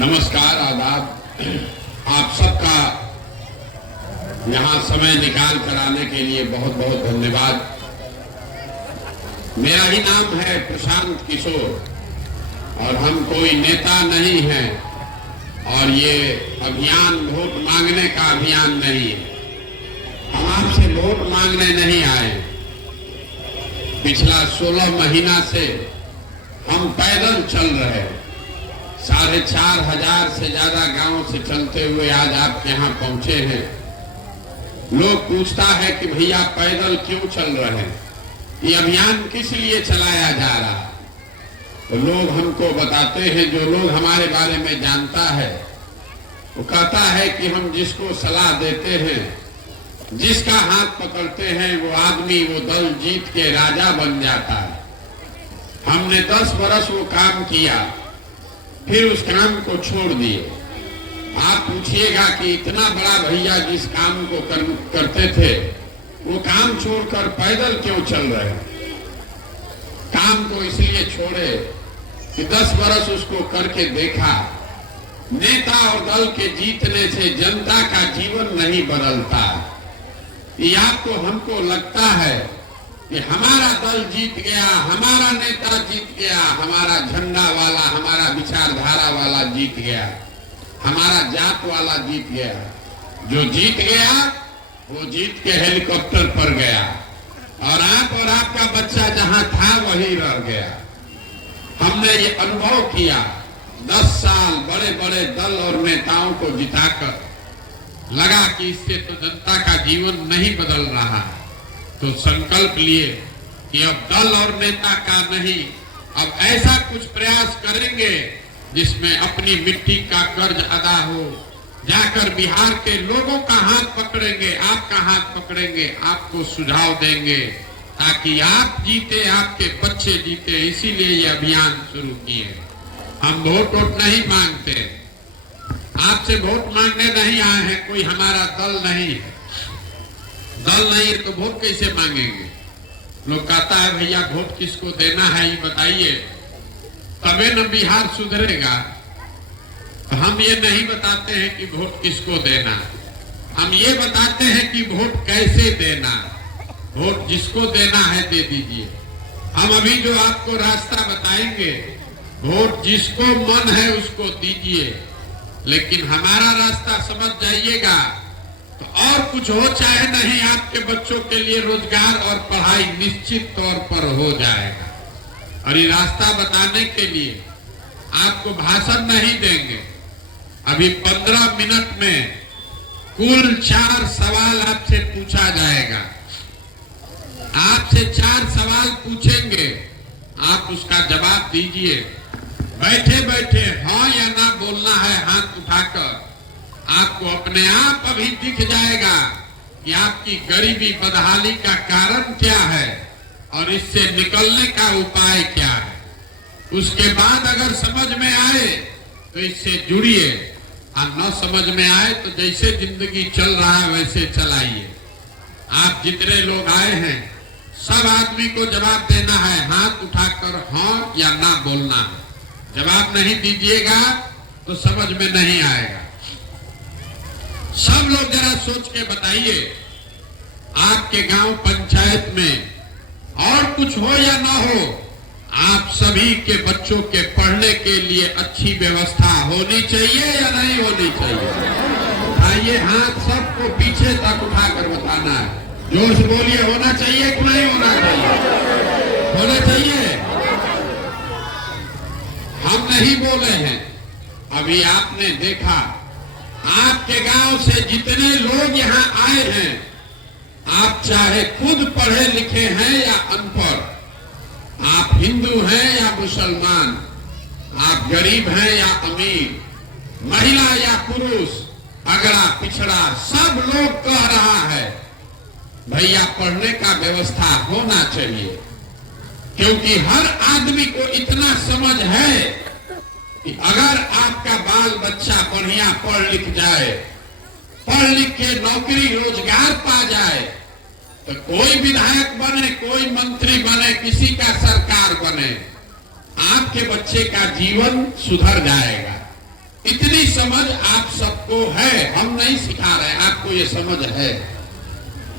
नमस्कार, आदाब। आप सबका यहाँ समय निकाल कर आने के लिए बहुत बहुत धन्यवाद। मेरा ही नाम है प्रशांत किशोर और हम कोई नेता नहीं हैं और ये अभियान वोट मांगने का अभियान नहीं है। हम आपसे वोट मांगने नहीं आए। पिछला 16 महीना से हम पैदल चल रहे हैं। 4,500 से ज्यादा गांव से चलते हुए आज आपके यहाँ पहुंचे हैं। लोग पूछता है कि भैया पैदल क्यों चल रहे हैं, ये अभियान किस लिए चलाया जा रहा है। तो लोग हमको बताते हैं, जो लोग हमारे बारे में जानता है वो कहता है कि हम जिसको सलाह देते हैं, जिसका हाथ पकड़ते हैं, वो आदमी वो दल जीत के राजा बन जाता है। हमने 10 बरस वो काम किया, फिर उस काम को छोड़ दिए। आप पूछिएगा कि इतना बड़ा भैया जिस काम को करते थे वो काम छोड़कर पैदल क्यों चल रहे हैं। काम को इसलिए छोड़े कि 10 बरस उसको करके देखा। नेता और दल के जीतने से जनता का जीवन नहीं बदलता। ये आपको हमको लगता है कि हमारा दल जीत गया, हमारा नेता जीत गया, हमारा झंडा वाला, हमारा विचारधारा वाला जीत गया, हमारा जात वाला जीत गया। जो जीत गया वो जीत के हेलीकॉप्टर पर गया और आप और आपका बच्चा जहां था वहीं रह गया। हमने ये अनुभव किया 10 साल बड़े बड़े दल और नेताओं को जिताकर। लगा कि इससे तो जनता का जीवन नहीं बदल रहा है, तो संकल्प लिए कि अब दल और नेता का नहीं, अब ऐसा कुछ प्रयास करेंगे जिसमें अपनी मिट्टी का कर्ज अदा हो। जाकर बिहार के लोगों का हाथ पकड़ेंगे, आपका हाथ पकड़ेंगे, आपको सुझाव देंगे ताकि आप जीते, आपके बच्चे जीते। इसीलिए ये अभियान शुरू किए। हम वोट नहीं मांगते, आपसे वोट मांगने नहीं आए हैं। कोई हमारा दल नहीं है। दल नहीं है तो वोट कैसे मांगेंगे। लोग कहता है भैया वोट किसको देना है ये बताइए, तबे न बिहार सुधरेगा। तो हम ये नहीं बताते हैं कि वोट किसको देना, हम ये बताते हैं कि वोट कैसे देना। वोट जिसको देना है दे दीजिए। हम अभी जो आपको रास्ता बताएंगे, वोट जिसको मन है उसको दीजिए, लेकिन हमारा रास्ता समझ जाइएगा तो और कुछ हो चाहे नहीं, आपके बच्चों के लिए रोजगार और पढ़ाई निश्चित तौर पर हो जाएगा। और ये रास्ता बताने के लिए आपको भाषण नहीं देंगे। अभी 15 मिनट में कुल 4 सवाल आपसे पूछा जाएगा। आपसे 4 सवाल पूछेंगे, आप उसका जवाब दीजिए। बैठे बैठे हाँ या ना बोलना है हाथ उठाकर। आपको अपने आप अभी दिख जाएगा कि आपकी गरीबी बदहाली का कारण क्या है और इससे निकलने का उपाय क्या है। उसके बाद अगर समझ में आए तो इससे जुड़िए, और न समझ में आए तो जैसे जिंदगी चल रहा है वैसे चलाइए। आप जितने लोग आए हैं सब आदमी को जवाब देना है, हाथ उठाकर हाँ या ना बोलना है। जवाब नहीं दीजिएगा तो समझ में नहीं आएगा। सब लोग जरा सोच के बताइए, आपके गांव पंचायत में और कुछ हो या ना हो, आप सभी के बच्चों के पढ़ने के लिए अच्छी व्यवस्था होनी चाहिए या नहीं होनी चाहिए। आइए हाथ सबको पीछे तक उठाकर बताना है। जोर से बोलिए, होना चाहिए कि नहीं होना चाहिए। होना चाहिए। हम नहीं बोले हैं। अभी आपने देखा आपके गांव से जितने लोग यहाँ आए हैं, आप चाहे खुद पढ़े लिखे हैं या अनपढ़, आप हिंदू हैं या मुसलमान, आप गरीब हैं या अमीर, महिला या पुरुष, अगड़ा पिछड़ा, सब लोग कह रहा है भैया पढ़ने का व्यवस्था होना चाहिए। क्योंकि हर आदमी को इतना समझ है कि अगर आपका बाल बच्चा बढ़िया पढ़ लिख जाए, पढ़ लिख के नौकरी रोजगार पा जाए, तो कोई विधायक बने, कोई मंत्री बने, किसी का सरकार बने, आपके बच्चे का जीवन सुधर जाएगा। समझ आप सबको है, हम नहीं सिखा रहे, आपको ये समझ है।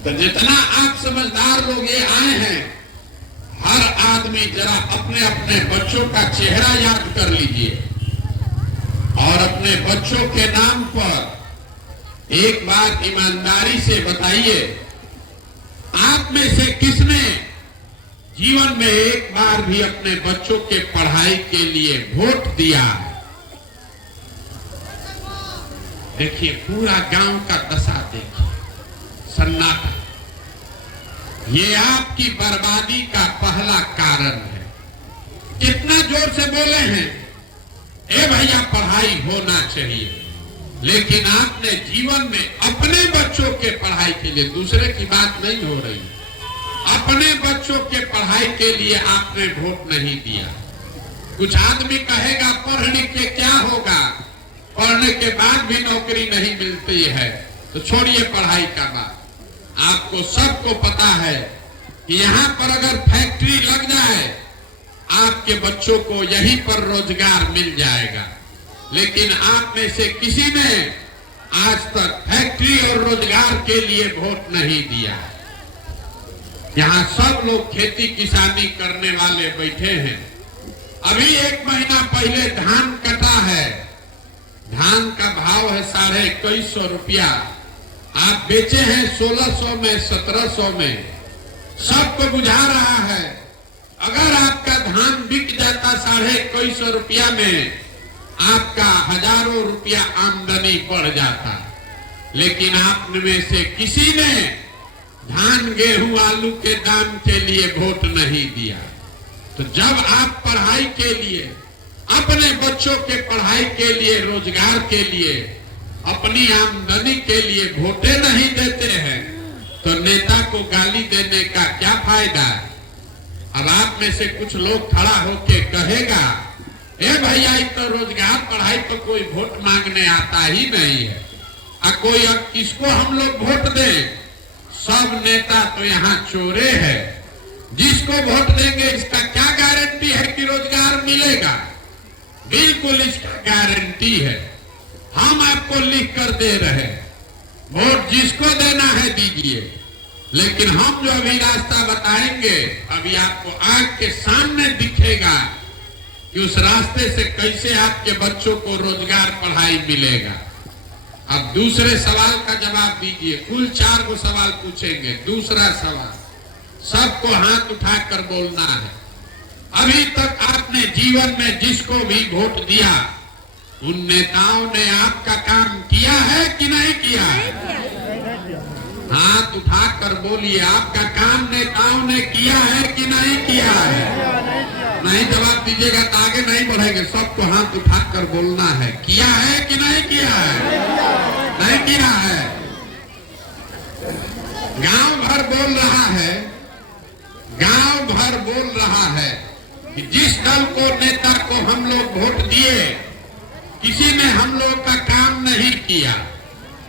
तो जितना आप समझदार लोग ये आए हैं, हर आदमी जरा अपने अपने बच्चों का चेहरा याद कर लीजिए और अपने बच्चों के नाम पर एक बात ईमानदारी से बताइए, आप में से किसने जीवन में एक बार भी अपने बच्चों के पढ़ाई के लिए वोट दिया है? देखिए पूरा गांव का दशा देखिए, सन्नाटा। ये आपकी बर्बादी का पहला कारण है। कितना जोर से बोले हैं, ए भैया पढ़ाई होना चाहिए, लेकिन आपने जीवन में अपने बच्चों के पढ़ाई के लिए, दूसरे की बात नहीं हो रही, अपने बच्चों के पढ़ाई के लिए आपने वोट नहीं दिया। कुछ आदमी कहेगा पढ़ लिख के क्या होगा, पढ़ने के बाद भी नौकरी नहीं मिलती है, तो छोड़िए पढ़ाई का बात। आपको सबको पता है कि यहाँ पर अगर फैक्ट्री लग जाए, आपके बच्चों को यहीं पर रोजगार मिल जाएगा। लेकिन आप में से किसी ने आज तक फैक्ट्री और रोजगार के लिए वोट नहीं दिया। यहाँ सब लोग खेती किसानी करने वाले बैठे हैं। अभी 1 महीना पहले धान कटा है, धान का भाव है 2150 रुपया, आप बेचे हैं 1600 में, 1700 में। सबको बुझा रहा है अगर आपका धान बिक जाता 2150 रुपया में, आपका हजारों रुपया आमदनी बढ़ जाता। लेकिन आप में से किसी ने धान गेहूं आलू के दाम के लिए वोट नहीं दिया। तो जब आप पढ़ाई के लिए, अपने बच्चों के पढ़ाई के लिए, रोजगार के लिए, अपनी आमदनी के लिए वोटे नहीं देते हैं, तो नेता को गाली देने का क्या फायदा? अब आप में से कुछ लोग खड़ा होके कहेगा, ए भैया तो रोजगार पढ़ाई तो कोई वोट मांगने आता ही नहीं है, कोई अब किसको हम लोग वोट दें? सब नेता तो यहाँ चोरे हैं, जिसको वोट देंगे इसका क्या गारंटी है कि रोजगार मिलेगा? बिल्कुल इसका गारंटी है। हम आपको लिख कर दे रहे, वोट जिसको देना है दीजिए, लेकिन हम जो अभी रास्ता बताएंगे, अभी आपको आंख के सामने दिखेगा कि उस रास्ते से कैसे आपके बच्चों को रोजगार पढ़ाई मिलेगा। अब दूसरे सवाल का जवाब दीजिए, कुल 4 को सवाल पूछेंगे। दूसरा सवाल, सबको हाथ उठाकर बोलना है, अभी तक आपने जीवन में जिसको भी वोट दिया, उन नेताओं ने आपका काम किया है कि नहीं किया है? हाथ उठाकर बोलिए, आपका काम नेताओं ने किया है कि नहीं किया है? नहीं जवाब दीजिएगा तो आगे नहीं बढ़ेंगे। सबको हाथ उठाकर बोलना है, किया है कि नहीं किया है? नहीं किया है। गांव भर बोल रहा है, गांव भर बोल रहा है कि जिस दल को, नेता को हम लोग वोट दिए, किसी ने हम लोग का काम नहीं किया।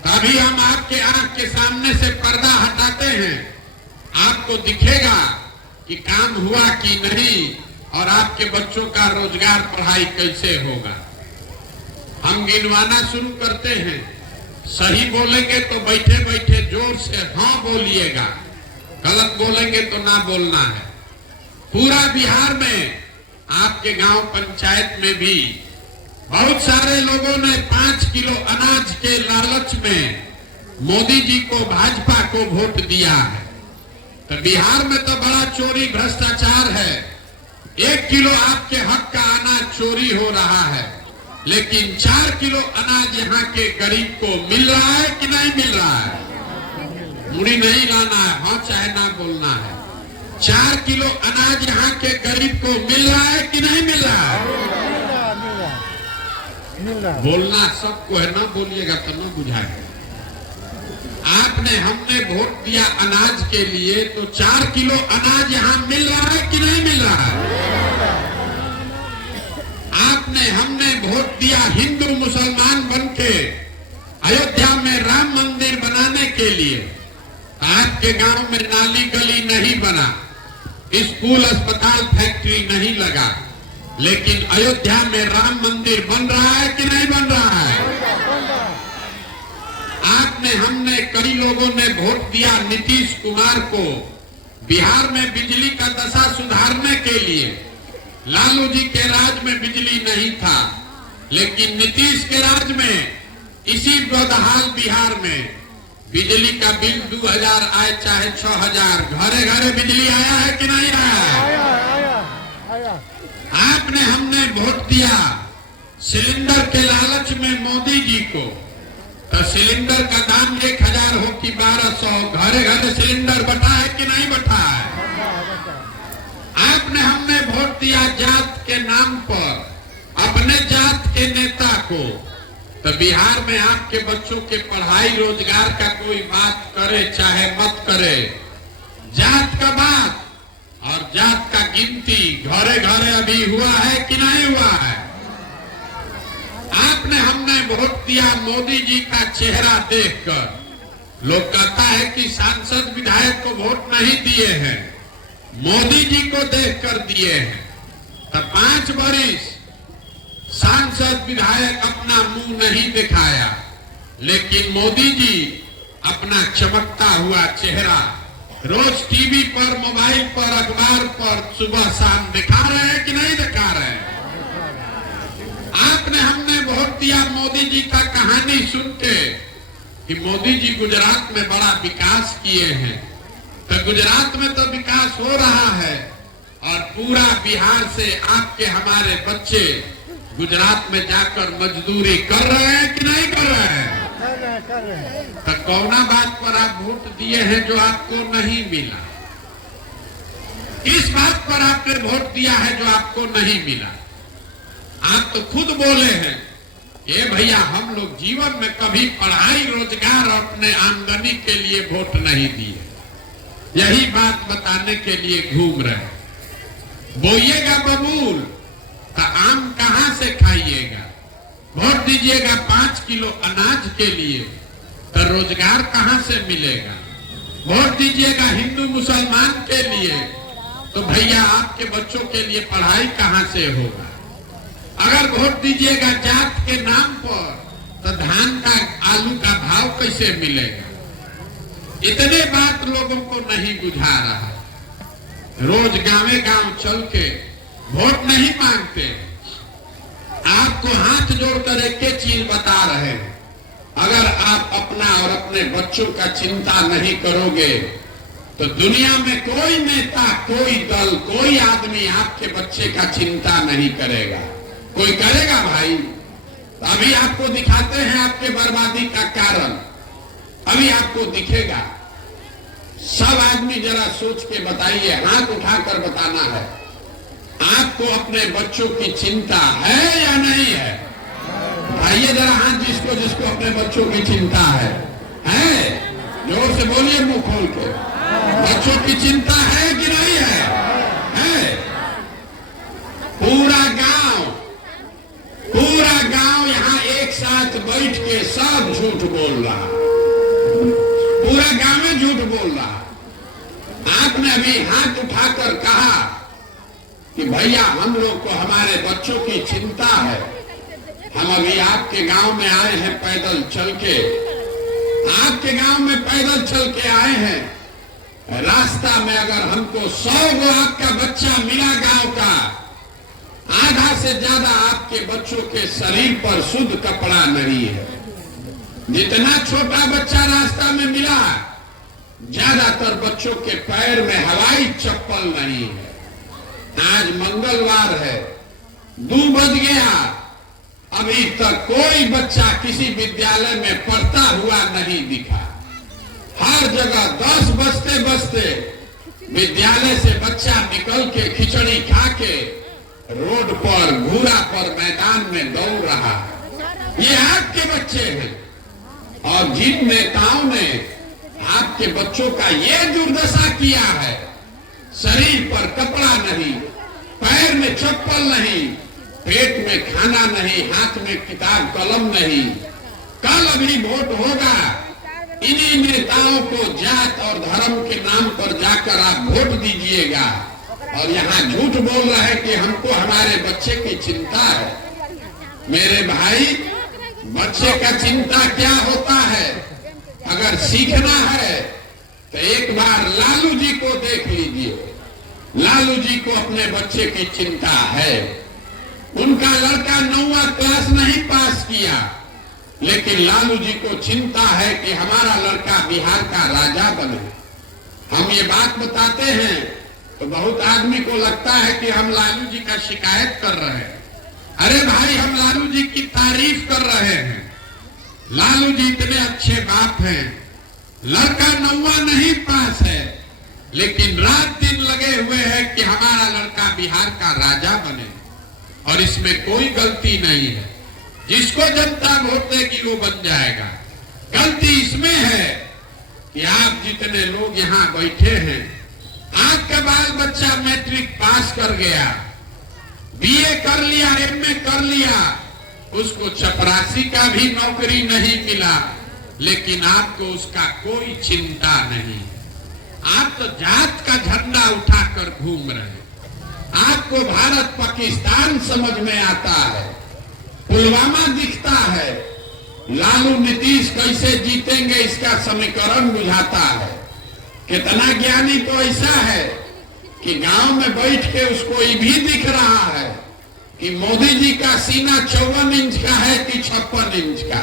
तभी हम आपके आंख के सामने से पर्दा हटाते हैं, आपको दिखेगा कि काम हुआ कि नहीं और आपके बच्चों का रोजगार पढ़ाई कैसे होगा। हम गिनवाना शुरू करते हैं, सही बोलेंगे तो बैठे बैठे जोर से हाँ बोलिएगा, गलत बोलेंगे तो ना बोलना है। पूरा बिहार में, आपके गांव पंचायत में भी बहुत सारे लोगों ने 5 किलो अनाज के लालच में मोदी जी को, भाजपा को वोट दिया है। तो बिहार में तो बड़ा चोरी भ्रष्टाचार है, 1 किलो आपके हक का अनाज चोरी हो रहा है, लेकिन 4 किलो अनाज यहाँ के गरीब को मिल रहा है कि नहीं मिल रहा है? मुड़ी नहीं लाना है, हाँ चाहे ना बोलना है। 4 किलो अनाज यहाँ के गरीब को मिल रहा है कि नहीं मिल रहा है? बोलना सबको है, ना बोलिएगा तो ना बुझाएगा। आपने, हमने वोट दिया अनाज के लिए, तो 4 किलो अनाज यहाँ मिल रहा है कि नहीं मिल रहा है? आपने, हमने वोट दिया हिंदू मुसलमान बनके अयोध्या में राम मंदिर बनाने के लिए, आपके गांव में नाली गली नहीं बना, स्कूल अस्पताल फैक्ट्री नहीं लगा, लेकिन अयोध्या में राम मंदिर बन रहा है कि नहीं बन रहा है? हमने कई लोगों ने वोट दिया नीतीश कुमार को बिहार में बिजली का दशा सुधारने के लिए। लालू जी के राज में बिजली नहीं था, लेकिन नीतीश के राज में इसी बदहाल बिहार में बिजली का बिल 2000 आए चाहे 6000, घरे घरे बिजली आया है कि नहीं आया? आया। आपने हमने वोट दिया सिलेंडर के लालच में मोदी जी को, तो सिलेंडर का दाम 1000 हो कि 1200, घरे घरे सिलेंडर बटा है कि नहीं बटा है? आपने हमने वोट दिया जात के नाम पर अपने जात के नेता को, तो बिहार में आपके बच्चों के पढ़ाई रोजगार का कोई बात करे चाहे मत करे, जात का बात और जात का गिनती घरे घरे अभी हुआ है कि नहीं हुआ है? आपने हमने वोट दिया मोदी जी का चेहरा देखकर। लोग कहता है कि सांसद विधायक को वोट नहीं दिए हैं, मोदी जी को देखकर दिए हैं। तो 5 वर्ष सांसद विधायक अपना मुंह नहीं दिखाया, लेकिन मोदी जी अपना चमकता हुआ चेहरा रोज टीवी पर, मोबाइल पर, अखबार पर सुबह शाम दिखा रहे हैं कि नहीं दिखा रहे हैं? आपने हमने वोट दिया मोदी जी का कहानी सुन के कि मोदी जी गुजरात में बड़ा विकास किए हैं, तो गुजरात में तो विकास हो रहा है और पूरा बिहार से आपके हमारे बच्चे गुजरात में जाकर मजदूरी कर रहे हैं कि नहीं कर रहे हैं? कर रहे हैं। तो कौना बात पर आप वोट दिए हैं जो आपको नहीं मिला? इस बात पर आपने वोट दिया है जो आपको नहीं मिला। आप तो खुद बोले हैं ये भैया हम लोग जीवन में कभी पढ़ाई रोजगार और अपने आमदनी के लिए वोट नहीं दिए, यही बात बताने के लिए घूम रहे। बोइएगा बबूल तो आम कहां से खाइएगा? वोट दीजिएगा 5 किलो अनाज के लिए तो रोजगार कहां से मिलेगा? वोट दीजिएगा हिंदू मुसलमान के लिए तो भैया आपके बच्चों के लिए पढ़ाई कहां से होगा? अगर वोट दीजिएगा जात के नाम पर तो धान का आलू का भाव कैसे मिलेगा? इतने बात लोगों को नहीं बुझा रहा। रोज गांवे गांव चल के वोट नहीं मांगते, आपको हाथ जोड़कर एक चीज बता रहे हैं, अगर आप अपना और अपने बच्चों का चिंता नहीं करोगे तो दुनिया में कोई नेता, कोई दल, कोई आदमी आपके बच्चे का चिंता नहीं करेगा। कोई करेगा भाई? तो अभी आपको दिखाते हैं आपके बर्बादी का कारण, अभी आपको दिखेगा। सब आदमी जरा सोच के बताइए, हाथ उठाकर बताना है, आपको अपने बच्चों की चिंता है या नहीं है? आइए जरा हाथ, जिसको जिसको अपने बच्चों की चिंता है जोर से बोलिए, मुंह खोल के। बच्चों की चिंता है कि नहीं है? पूरा गांव यहाँ एक साथ बैठ के सब झूठ बोल रहा, पूरा गांव में झूठ बोल रहा। आपने अभी हाथ उठाकर कहा कि भैया हम लोग को हमारे बच्चों की चिंता है। हम अभी आपके गांव में आए हैं पैदल चल के, आपके गांव में पैदल चल के आए हैं। रास्ता में अगर हमको 100 गो आपका बच्चा मिला गांव का, आधा से ज्यादा आपके बच्चों के शरीर पर शुद्ध कपड़ा नहीं है। जितना छोटा बच्चा रास्ता में मिला, ज्यादातर बच्चों के पैर में हवाई चप्पल नहीं है। आज मंगलवार है, 2 बज गया, अभी तक कोई बच्चा किसी विद्यालय में पढ़ता हुआ नहीं दिखा। हर जगह 10 बजते बजते विद्यालय से बच्चा निकल के खिचड़ी खा के रोड पर, घूरा पर, मैदान में दौड़ रहा। ये आपके बच्चे हैं। और जिन नेताओं ने आपके बच्चों का ये दुर्दशा किया है, शरीर पर कपड़ा नहीं, पैर में चप्पल नहीं, पेट में खाना नहीं, हाथ में किताब कलम नहीं, कल अगली वोट होगा, इन्हीं नेताओं को जात और धर्म के नाम पर जाकर आप वोट दीजिएगा। और यहाँ झूठ बोल रहा है कि हमको हमारे बच्चे की चिंता है। मेरे भाई, बच्चे का चिंता क्या होता है? अगर सीखना है तो एक बार लालू जी को देख लीजिए। लालू जी को अपने बच्चे की चिंता है। उनका लड़का 9वां क्लास नहीं पास किया, लेकिन लालू जी को चिंता है कि हमारा लड़का बिहार का राजा बने। हम ये बात बताते हैं तो बहुत आदमी को लगता है कि हम लालू जी का शिकायत कर रहे हैं। अरे भाई, हम लालू जी की तारीफ कर रहे हैं। लालू जी इतने अच्छे बाप हैं। लड़का 9वां नहीं पास है, लेकिन रात दिन लगे हुए हैं कि हमारा लड़का बिहार का राजा बने, और इसमें कोई गलती नहीं है। जिसको जनता वोट देगी वो बन जाएगा। गलती इसमें है कि आप जितने लोग यहाँ बैठे हैं, आपका बाल बच्चा मैट्रिक पास कर गया, बीए कर लिया, एमए कर लिया, उसको चपरासी का भी नौकरी नहीं मिला, लेकिन आपको उसका कोई चिंता नहीं। आप तो जात का झंडा उठाकर घूम रहे हैं। आपको भारत पाकिस्तान समझ में आता है, पुलवामा दिखता है, लालू नीतीश कैसे जीतेंगे इसका समीकरण बुझाता है। कितना ज्ञानी तो ऐसा है कि गांव में बैठ के उसको ये भी दिख रहा है कि मोदी जी का सीना 54 इंच का है कि 56 इंच का।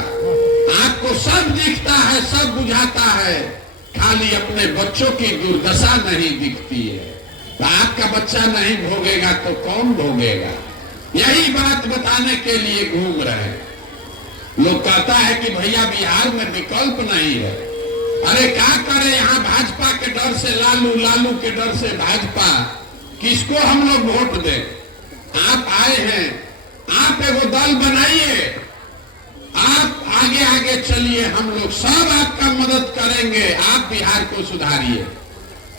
आपको सब दिखता है, सब बुझाता है, खाली अपने बच्चों की दुर्दशा नहीं दिखती है। तो आपका बच्चा नहीं भोगेगा तो कौन भोगेगा? यही बात बताने के लिए घूम रहे हैं। लोग कहता है कि भैया बिहार में विकल्प नहीं है। अरे क्या करे, यहाँ भाजपा के डर से लालू, लालू के डर से भाजपा, किसको हम लोग वोट दें? आप आए हैं, आप एगो दल बनाइए, आप आगे आगे चलिए, हम लोग सब आपका मदद करेंगे, आप बिहार को सुधारिए।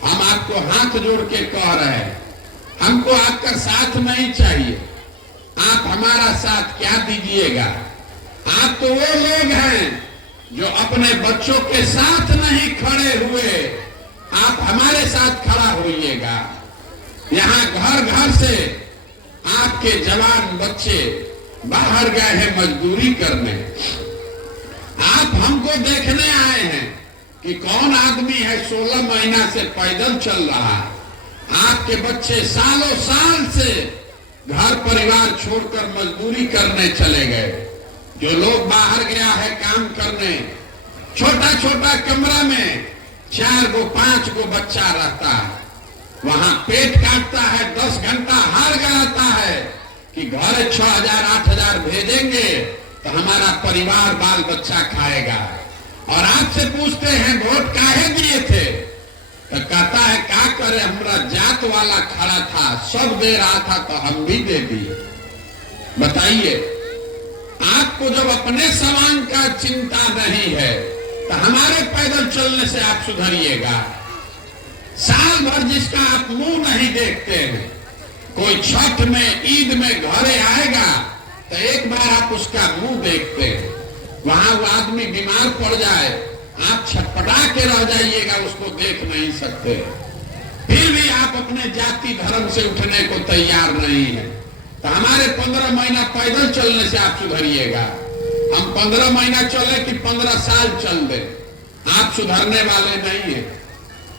हम आपको हाथ जोड़ के कह रहे हैं, हमको आपका साथ नहीं चाहिए। आप हमारा साथ क्या दीजिएगा? आप तो वो लोग हैं जो अपने बच्चों के साथ नहीं खड़े हुए, आप हमारे साथ खड़ा होइएगा। यहाँ घर घर से आपके जवान बच्चे बाहर गए हैं मजदूरी करने। आप हमको देखने आए हैं कि कौन आदमी है 16 महीना से पैदल चल रहा है। आपके बच्चे सालों साल से घर परिवार छोड़कर मजदूरी करने चले गए। जो लोग बाहर गया है काम करने, छोटा छोटा कमरा में 4 गो 5 गो बच्चा रहता है, वहां पेट काटता है, 10 घंटा हार गया है कि घर 6,000 8,000 भेजेंगे तो हमारा परिवार बाल बच्चा खाएगा। और आपसे पूछते हैं वोट काहे दिए थे, तो कहता है क्या करे, हमारा जात वाला खड़ा था, सब दे रहा था तो हम भी दे दिए। बताइए, आपको जब अपने समान का चिंता नहीं है तो हमारे पैदल चलने से आप सुधरिएगा। साल भर जिसका आप मुंह नहीं देखते हैं, कोई छठ में ईद में घरे आएगा तो एक बार आप उसका मुंह देखते हैं। वहां वो आदमी बीमार पड़ जाए, आप छटपटा के रह जाइएगा, उसको देख नहीं सकते। फिर भी आप अपने जाति धर्म से उठने को तैयार नहीं है। तो हमारे 15 महीना पैदल चलने से आप सुधरिएगा। हम 15 महीना चले कि 15 साल चल दे, आप सुधरने वाले नहीं है।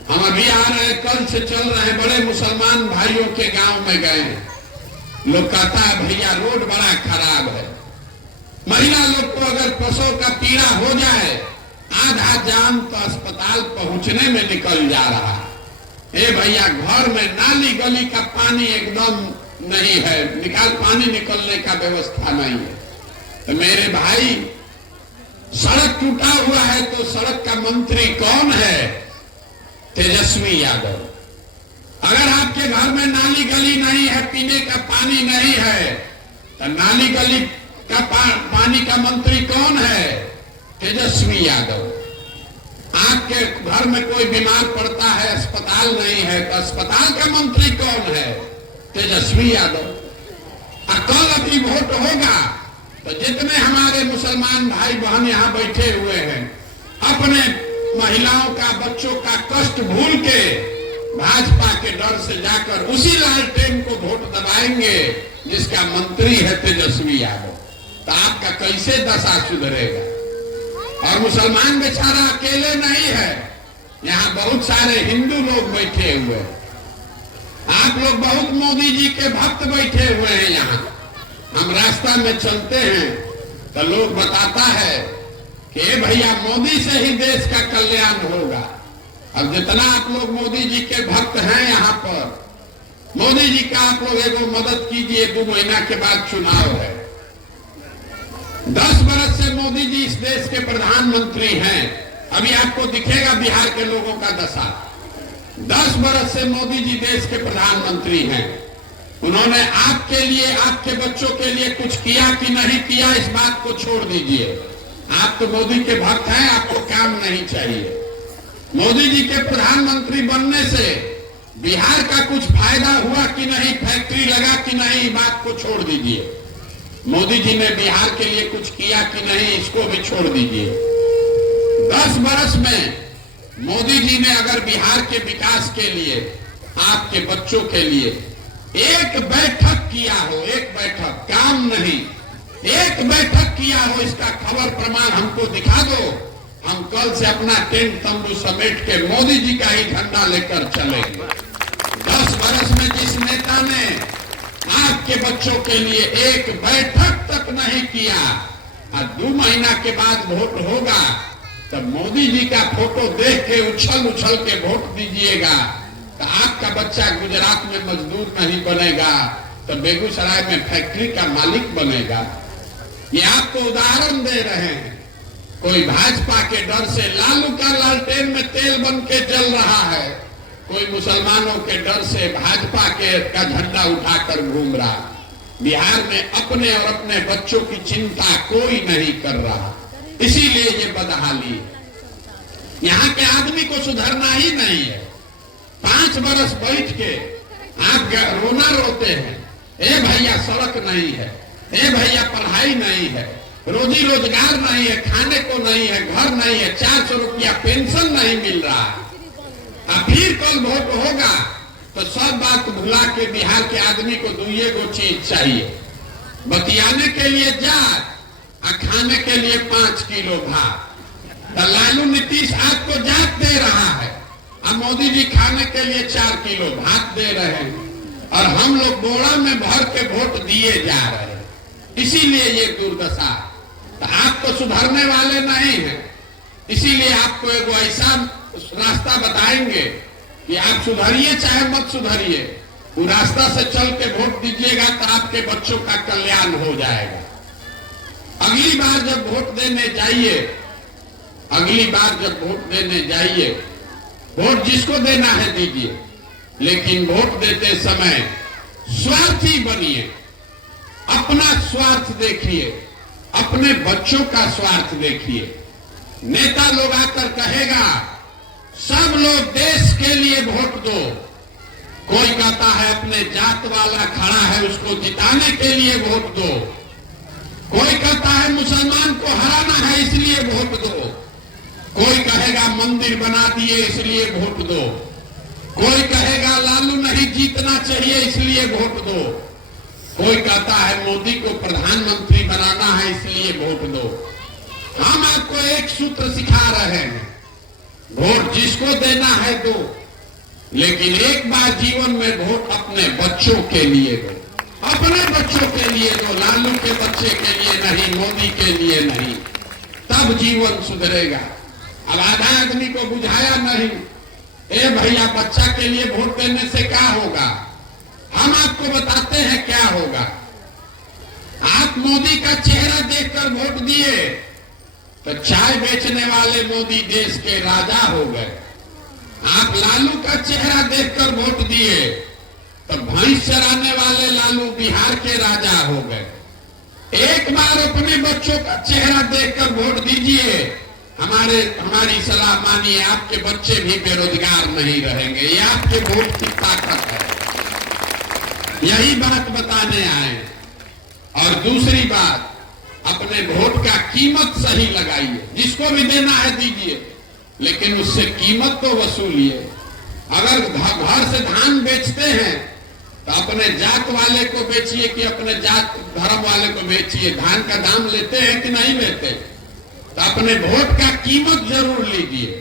हम अभी आ रहे हैं, कल से चल रहे हैं, बड़े मुसलमान भाइयों के गांव में गए हैं। लोग कहता है भैया रोड बड़ा खराब है। महिला लोग को अगर प्रसव का पीड़ा हो जाए, आधा जान तो अस्पताल पहुंचने में निकल जा रहा है। भैया, घर में नाली गली का पानी एकदम नहीं है, पानी निकलने का व्यवस्था नहीं है। तो मेरे भाई, सड़क टूटा हुआ है तो सड़क का मंत्री कौन है? तेजस्वी यादव। अगर आपके घर में नाली गली नहीं है, पीने का पानी नहीं है, तो नाली गली का पानी का मंत्री कौन है? तेजस्वी यादव। आपके घर में कोई बीमार पड़ता है, अस्पताल नहीं है, तो अस्पताल का मंत्री कौन है? तेजस्वी यादव। कल अभी वोट होगा तो जितने हमारे मुसलमान भाई बहन यहाँ बैठे हुए हैं, अपने महिलाओं का, बच्चों का कष्ट भूल के भाजपा के डर से जाकर उसी लालटेन को वोट दबाएंगे जिसका मंत्री है तेजस्वी यादव। तो आपका कैसे दशा सुधरेगा? और मुसलमान बेचारा अकेले नहीं है, यहाँ बहुत सारे हिंदू लोग बैठे हुए हैं। आप लोग बहुत मोदी जी के भक्त बैठे हुए हैं यहाँ। हम रास्ता में चलते हैं तो लोग बताता है कि भैया मोदी से ही देश का कल्याण होगा। अब जितना आप लोग मोदी जी के भक्त हैं यहाँ पर, मोदी जी का आप लोग एगो मदद कीजिए। 2 महीना के बाद चुनाव है। 10 बरस से मोदी जी इस देश के प्रधानमंत्री हैं। अभी आपको दिखेगा बिहार के लोगों का दशा। 10 बरस से मोदी जी देश के प्रधानमंत्री हैं। उन्होंने आपके लिए, आपके बच्चों के लिए कुछ किया कि नहीं किया, इस बात को छोड़ दीजिए। आप तो मोदी के भक्त हैं, आपको काम नहीं चाहिए। मोदी जी के प्रधानमंत्री बनने से बिहार का कुछ फायदा हुआ कि नहीं, फैक्ट्री लगा कि नहीं, बात को छोड़ दीजिए। मोदी जी ने बिहार के लिए कुछ किया कि नहीं, इसको भी छोड़ दीजिए। 10 बरस में मोदी जी ने अगर बिहार के विकास के लिए, आपके बच्चों के लिए एक बैठक किया हो, एक बैठक, काम नहीं, एक बैठक किया हो, इसका खबर प्रमाण हमको दिखा दो। हम कल से अपना टेंट तंबू समेट के मोदी जी का ही झंडा लेकर चलेंगे। 10 बरस में जिस नेता ने आपके बच्चों के लिए एक बैठक तक नहीं किया, और 2 महीना के बाद वोट होगा तब मोदी जी का फोटो देख के उछल उछल के वोट दीजिएगा, तो आपका बच्चा गुजरात में मजदूर नहीं बनेगा तो बेगूसराय में फैक्ट्री का मालिक बनेगा। ये आपको उदाहरण दे रहे हैं। कोई भाजपा के डर से लालू का लालटेन में तेल बन के जल रहा है, कोई मुसलमानों के डर से भाजपा के का झंडा उठाकर घूम रहा। बिहार में अपने और अपने बच्चों की चिंता कोई नहीं कर रहा, इसीलिए ये बदहाली। यहाँ के आदमी को सुधरना ही नहीं है। 5 बरस बैठ के आप रोना रोते हैं, ए भैया सड़क नहीं है, ए भैया पढ़ाई नहीं है, रोजी रोजगार नहीं है, खाने को नहीं है, घर नहीं है, 400 रुपया पेंशन नहीं मिल रहा। अब फिर कल वोट होगा तो सब बात भुला के बिहार के आदमी को 2 चीज चाहिए, बतियाने के लिए जात और खाने के लिए 5 किलो भात। तो लालू नीतीश आपको जात दे रहा है, अब मोदी जी खाने के लिए 4 किलो भात दे रहे हैं, और हम लोग बोरा में भर के वोट दिए जा रहे हैं। इसीलिए ये दुर्दशा। तो आप तो सुधरने वाले नहीं हैं, इसीलिए आपको एक ऐसा रास्ता बताएंगे कि आप सुधरिए चाहे मत सुधरिए, वो रास्ता से चल के वोट दीजिएगा तो आपके बच्चों का कल्याण हो जाएगा। अगली बार जब वोट देने जाइए, अगली बार जब वोट देने जाइए, वोट जिसको देना है दीजिए, लेकिन वोट देते समय स्वार्थी बनिए। अपना स्वार्थ देखिए, अपने बच्चों का स्वार्थ देखिए। नेता लोग आकर कहेगा सब लोग देश के लिए वोट दो, कोई कहता है अपने जात वाला खड़ा है उसको जिताने के लिए वोट दो, कोई कहता है मुसलमान को हराना है इसलिए वोट दो, कोई कहेगा मंदिर बना दिए इसलिए वोट दो, कोई कहेगा लालू नहीं जीतना चाहिए इसलिए वोट दो, कोई कहता है मोदी को प्रधानमंत्री बनाना है इसलिए वोट दो। हम आपको एक सूत्र सिखा रहे हैं, वोट जिसको देना है दो, लेकिन एक बार जीवन में वोट अपने बच्चों के लिए दो, अपने बच्चों के लिए दो, लालू के बच्चे के लिए नहीं, मोदी के लिए नहीं, तब जीवन सुधरेगा। अब आधा आदमी को बुझाया नहीं, ए भैया बच्चा के लिए वोट देने से क्या होगा, हम आपको बताते हैं क्या होगा। आप मोदी का चेहरा देखकर वोट दिए तो चाय बेचने वाले मोदी देश के राजा हो गए। आप लालू का चेहरा देखकर वोट दिए तो भैंस चराने वाले लालू बिहार के राजा हो गए। एक बार अपने बच्चों का चेहरा देखकर वोट दीजिए, हमारी सलाह मानिए, आपके बच्चे भी बेरोजगार नहीं रहेंगे। ये आपके वोट की ताकत है, यही बात बताने आए। और दूसरी बात, अपने वोट का कीमत सही लगाइए, जिसको भी देना है दीजिए, लेकिन उससे कीमत तो वसूलिए। अगर घर से धान बेचते हैं तो अपने जात वाले को बेचिए कि अपने जात धर्म वाले को बेचिए। धान का दाम लेते हैं कि नहीं लेते, तो अपने वोट का कीमत जरूर लीजिए।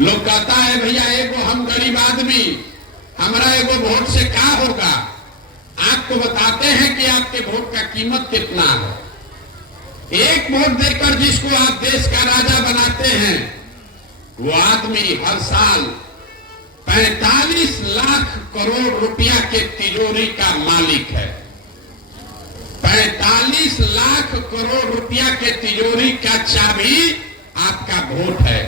लोग कहता है भैया एगो हम गरीब आदमी, हमारा एगो वोट से क्या होगा। आपको बताते हैं कि आपके वोट का कीमत कितना है। एक वोट देकर जिसको आप देश का राजा बनाते हैं, वो आदमी हर साल 45 लाख करोड़ रुपया के तिजोरी का मालिक है। 45 लाख करोड़ रुपया के तिजोरी का चाबी आपका वोट है।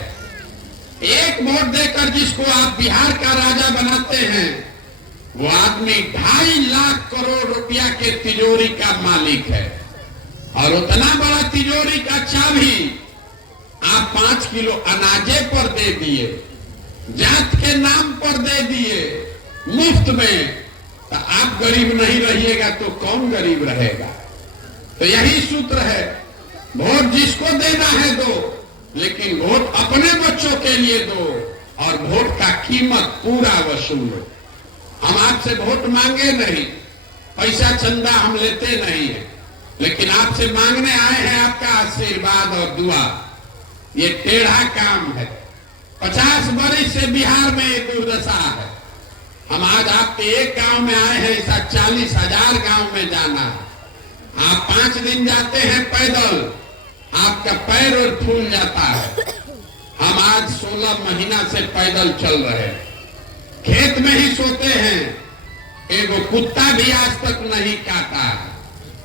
एक वोट देकर जिसको आप बिहार का राजा बनाते हैं, वो आदमी 2.5 लाख करोड़ रुपया के तिजोरी का मालिक है। और उतना बड़ा तिजोरी का चाबी आप 5 किलो अनाजे पर दे दिए, जात के नाम पर दे दिए मुफ्त में, तो आप गरीब नहीं रहिएगा तो कौन गरीब रहेगा। तो यही सूत्र है, वोट जिसको देना है दो, लेकिन वोट अपने बच्चों के लिए दो और वोट का कीमत पूरा वसूलो। हम आपसे वोट मांगे नहीं, पैसा चंदा हम लेते नहीं है, लेकिन आपसे मांगने आए हैं आपका आशीर्वाद और दुआ। ये टेढ़ा काम है। 50 बरस से बिहार में ये दुर्दशा है। हम आज आपके एक गांव में आए हैं, ऐसा 40,000 गांव में जाना है। आप 5 दिन जाते हैं पैदल, आपका पैर और फूल जाता है। हम आज 16 महीना से पैदल चल रहे हैं, खेत में ही सोते हैं, एगो कुत्ता भी आज तक नहीं काटा।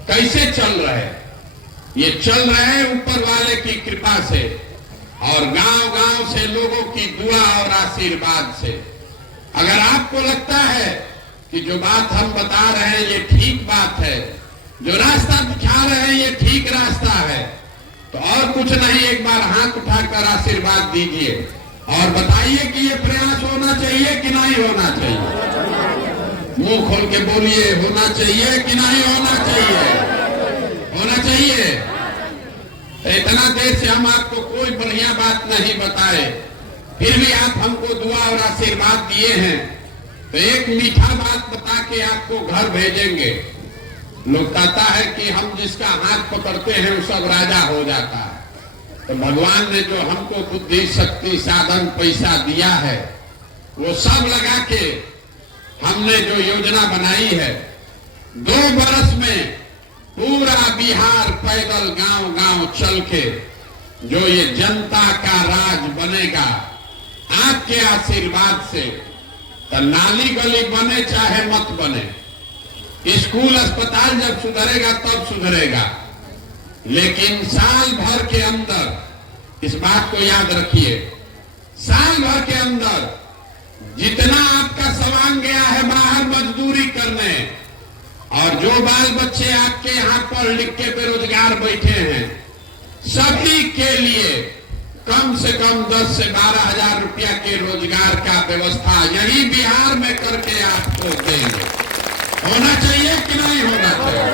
कैसे चल रहे? ये चल रहे हैं ऊपर वाले की कृपा से और गांव-गांव से लोगों की दुआ और आशीर्वाद से। अगर आपको लगता है कि जो बात हम बता रहे हैं ये ठीक बात है, जो रास्ता दिखा रहे हैं ये ठीक रास्ता है, तो और कुछ नहीं, एक बार हाथ उठाकर आशीर्वाद दीजिए और बताइए कि ये प्रयास होना चाहिए कि नहीं होना चाहिए। मुंह खोल के बोलिए, होना चाहिए कि नहीं होना चाहिए? होना चाहिए। तो इतना देर से हम आपको कोई बढ़िया बात नहीं बताए, फिर भी आप हमको दुआ और आशीर्वाद दिए हैं, तो एक मीठा बात बता के आपको घर भेजेंगे। लोग कहता है कि हम जिसका हाथ पकड़ते हैं वो सब राजा हो जाता है। तो भगवान ने जो हमको बुद्धि, शक्ति, साधन, पैसा दिया है, वो सब लगा के हमने जो योजना बनाई है, 2 बरस में पूरा बिहार पैदल गांव-गांव चल के जो ये जनता का राज बनेगा आपके आशीर्वाद से, तो नाली गली बने चाहे मत बने, स्कूल अस्पताल जब सुधरेगा तब सुधरेगा, लेकिन साल भर के अंदर इस बात को याद रखिए, साल भर के अंदर जितना आपका सवांग गया है बाहर मजदूरी करने, और जो बाल बच्चे आपके यहाँ पढ़ लिख के बेरोजगार बैठे हैं, सभी के लिए कम से कम 10 से 12 हजार रुपया के रोजगार का व्यवस्था यही बिहार में करके आपको देंगे। होना चाहिए कि नहीं होना चाहिए?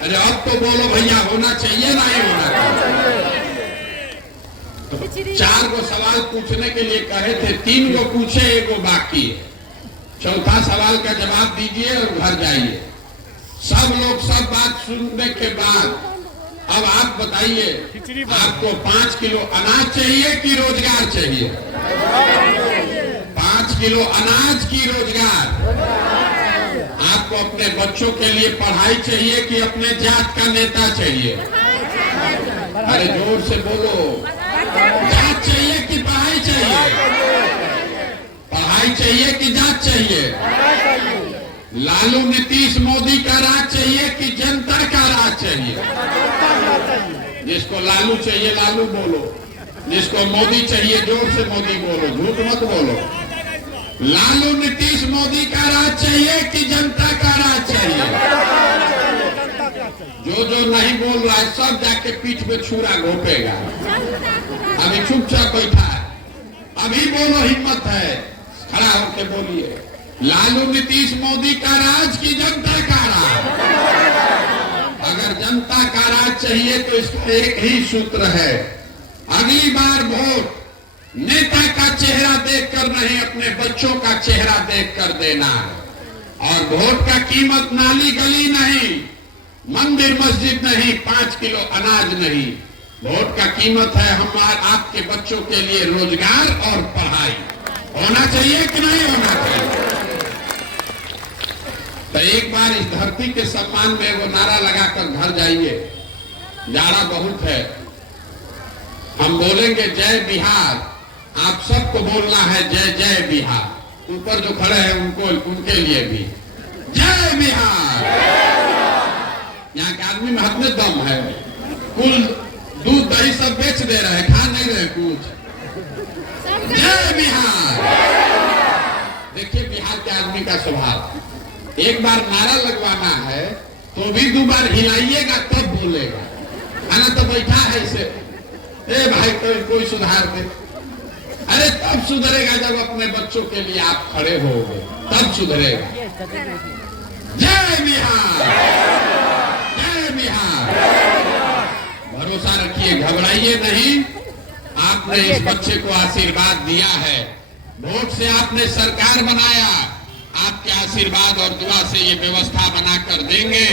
अरे अब तो बोलो भैया, होना चाहिए नहीं होना चाहिए? तो 4 गो सवाल पूछने के लिए कहे थे, 3 गो पूछे, 1 गो बाकी है। चौथा सवाल का जवाब दीजिए और घर जाइए। सब लोग सब बात सुनने के बाद अब आप बताइए, आपको 5 किलो अनाज चाहिए कि रोजगार चाहिए? 5 किलो अनाज की रोजगार। आपको अपने बच्चों के लिए पढ़ाई चाहिए कि अपने जात का नेता चाहिए? अरे जोर से बोलो, जात चाहिए कि पढ़ाई चाहिए? पढ़ाई चाहिए कि जात चाहिए? लालू नीतीश मोदी का राज चाहिए कि जनता का राज चाहिए? जिसको लालू चाहिए लालू बोलो, जिसको मोदी चाहिए जोर से मोदी बोलो, झूठ मत बोलो। लालू नीतीश मोदी का राज चाहिए कि जनता का राज चाहिए? जो नहीं बोल रहा है सब जाके पीठ पे छुरा घोपेगा। अभी चुपचाप बैठा है, अभी बोलो, हिम्मत है, खड़ा होकर बोलिए, लालू नीतीश मोदी का राज की जनता का राज? अगर जनता का राज चाहिए तो इसका एक ही सूत्र है, अगली बार वोट नेता का चेहरा देखकर नहीं, अपने बच्चों का चेहरा देखकर देना है। और वोट का कीमत नाली गली नहीं, मंदिर मस्जिद नहीं, 5 किलो अनाज नहीं, वोट का कीमत है आपके बच्चों के लिए रोजगार और पढ़ाई। होना चाहिए कि नहीं होना चाहिए? तो एक बार इस धरती के सम्मान में वो नारा लगाकर घर जाइए। जाड़ा बहुत है, हम बोलेंगे जय बिहार। आप सबको बोलना है जय जय बिहार। ऊपर जो खड़े हैं उनके लिए भी जय बिहार। यहाँ के आदमी में हाथ में दम है, कुल दूध दही सब बेच दे रहे हैं, खा नहीं रहे कुछ। जय बिहार। देखिए बिहार के आदमी का स्वभाव, एक बार नारा लगवाना है तो भी 2 बार हिलाइएगा तब बोलेगा, है ना? तो बैठा है इसे, ए भाई कोई सुधार दे। अरे तब सुधरेगा जब अपने बच्चों के लिए आप खड़े होगे, तब सुधरेगा। जय बिहार, जय बिहार। भरोसा रखिए, घबराइए नहीं। आपने इस बच्चे को आशीर्वाद दिया है, वोट से आपने सरकार बनाया, आपके आशीर्वाद और दुआ से ये व्यवस्था बनाकर देंगे।